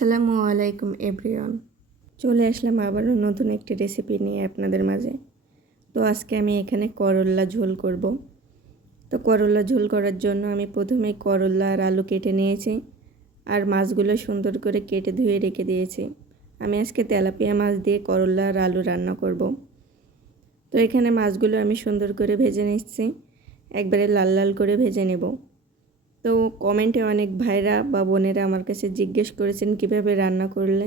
আসসালামু আলাইকুম এভরিওয়ান। চলে আসলাম আবারও নতুন একটি রেসিপি নিয়ে আপনাদের মাঝে। তো আজকে আমি এখানে করল্লা ঝোল করব। তো করল্লা ঝোল করার জন্য আমি প্রথমেই করল্লা আর আলু কেটে নিয়েছি, আর মাছগুলো সুন্দর করে কেটে ধুয়ে রেখে দিয়েছি। আমি আজকে তেলাপিয়া মাছ দিয়ে করল্লা আর আলু রান্না করব। তো এখানে মাছগুলো আমি সুন্দর করে ভেজে নিচ্ছি, একবারে লাল লাল করে ভেজে নেব। তো কমেন্টে অনেক ভাইরা বা বোনেরা আমার কাছে জিজ্ঞেস করেছেন কিভাবে রান্না করলে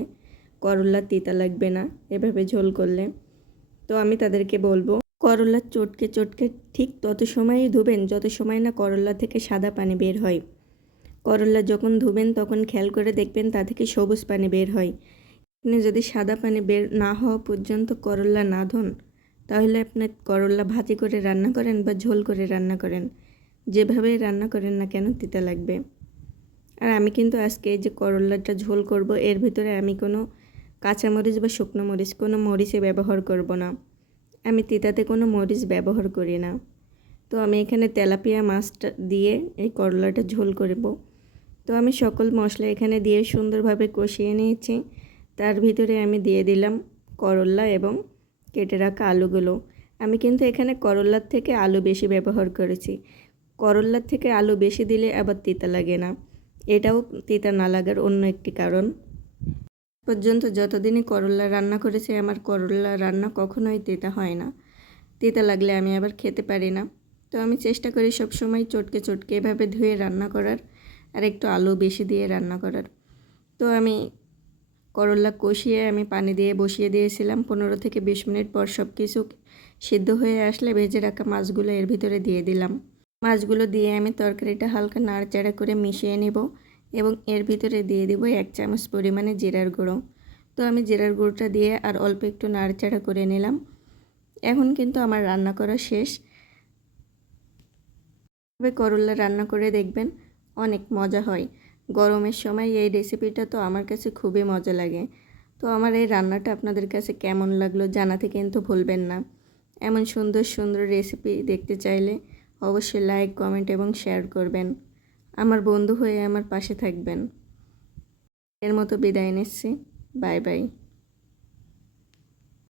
করল্লা তিতা লাগবে না এভাবে ঝোল করলে। তো আমি তাদেরকে বলবো, করল্লা চটকে চটকে ঠিক তত সময়ই ধুবেন যত সময় না করল্লা থেকে সাদা পানি বের হয়। করল্লা যখন ধুবেন তখন খেয়াল করে দেখবেন তা থেকে সবুজ পানি বের হয়। আপনি যদি সাদা পানি বের না হওয়া পর্যন্ত করল্লা না ধোন, তাহলে আপনি করল্লা ভাজি করে রান্না করেন বা ঝোল করে রান্না করেন, যেভাবে রান্না করেন না কেন তিতা লাগবে। আর আমি কিন্তু আজকে যে করল্লাটা ঝোল করব, এর ভিতরে আমি কোনো কাঁচামরিচ বা শুকনো মরিচ কোনো মরিচে ব্যবহার করব না। আমি তিতাতে কোনো মরিচ ব্যবহার করি না। তো আমি এখানে তেলাপিয়া মাছটা দিয়ে এই করল্লাটা ঝোল করব। তো আমি সকল মশলা এখানে দিয়ে সুন্দরভাবে কষিয়ে নিয়েছি। তার ভিতরে আমি দিয়ে দিলাম করল্লা এবং কেটে রাখা আলুগুলো। আমি কিন্তু এখানে করল্লার থেকে আলু বেশি ব্যবহার করেছি। করল্লার থেকে আলু বেশি দিলে আবার তিতা লাগে না, এটাও তিতা না লাগার অন্য একটি কারণ। পর্যন্ত যতদিনই করল্লা রান্না করেছি আমার করল্লা রান্না কখনোই তিতা হয় না। তিতা লাগলে আমি আবার খেতে পারি না। তো আমি চেষ্টা করি সব সময় চটকে চটকে এভাবে ধুয়ে রান্না করার, আর একটু আলু বেশি দিয়ে রান্না করার। তো আমি করল্লা কষিয়ে আমি পানি দিয়ে বসিয়ে দিয়েছিলাম। 15 থেকে 20 মিনিট পর সব কিছু সিদ্ধ হয়ে আসলে ভেজে রাখা মাছগুলো এর ভিতরে দিয়ে দিলাম। মাছগুলো দিয়ে আমি তরকারিটা হালকা নাড়াচাড়া করে মিশিয়ে নেব এবং এর ভিতরে দিয়ে দেব 1 চামচ পরিমাণে জিরার গুঁড়ো। তো আমি জিরার গুঁড়োটা দিয়ে আর অল্প একটু নাড়াচাড়া করে নিলাম। এখন কিন্তু আমার রান্না করা শেষ। তবে করল্লা রান্না করে দেখবেন, অনেক মজা হয়। গরমের সময় এই রেসিপিটা তো আমার কাছে খুবই মজা লাগে। তো আমার এই রান্নাটা আপনাদের কাছে কেমন লাগলো জানাতে কিন্তু ভুলবেন না। এমন সুন্দর সুন্দর রেসিপি দেখতে চাইলে অবশ্যই লাইক, কমেন্ট এবং শেয়ার করবেন। আমার বন্ধু হয়ে আমার পাশে থাকবেন। এর মতো বিদায় নিচ্ছি। Bye bye.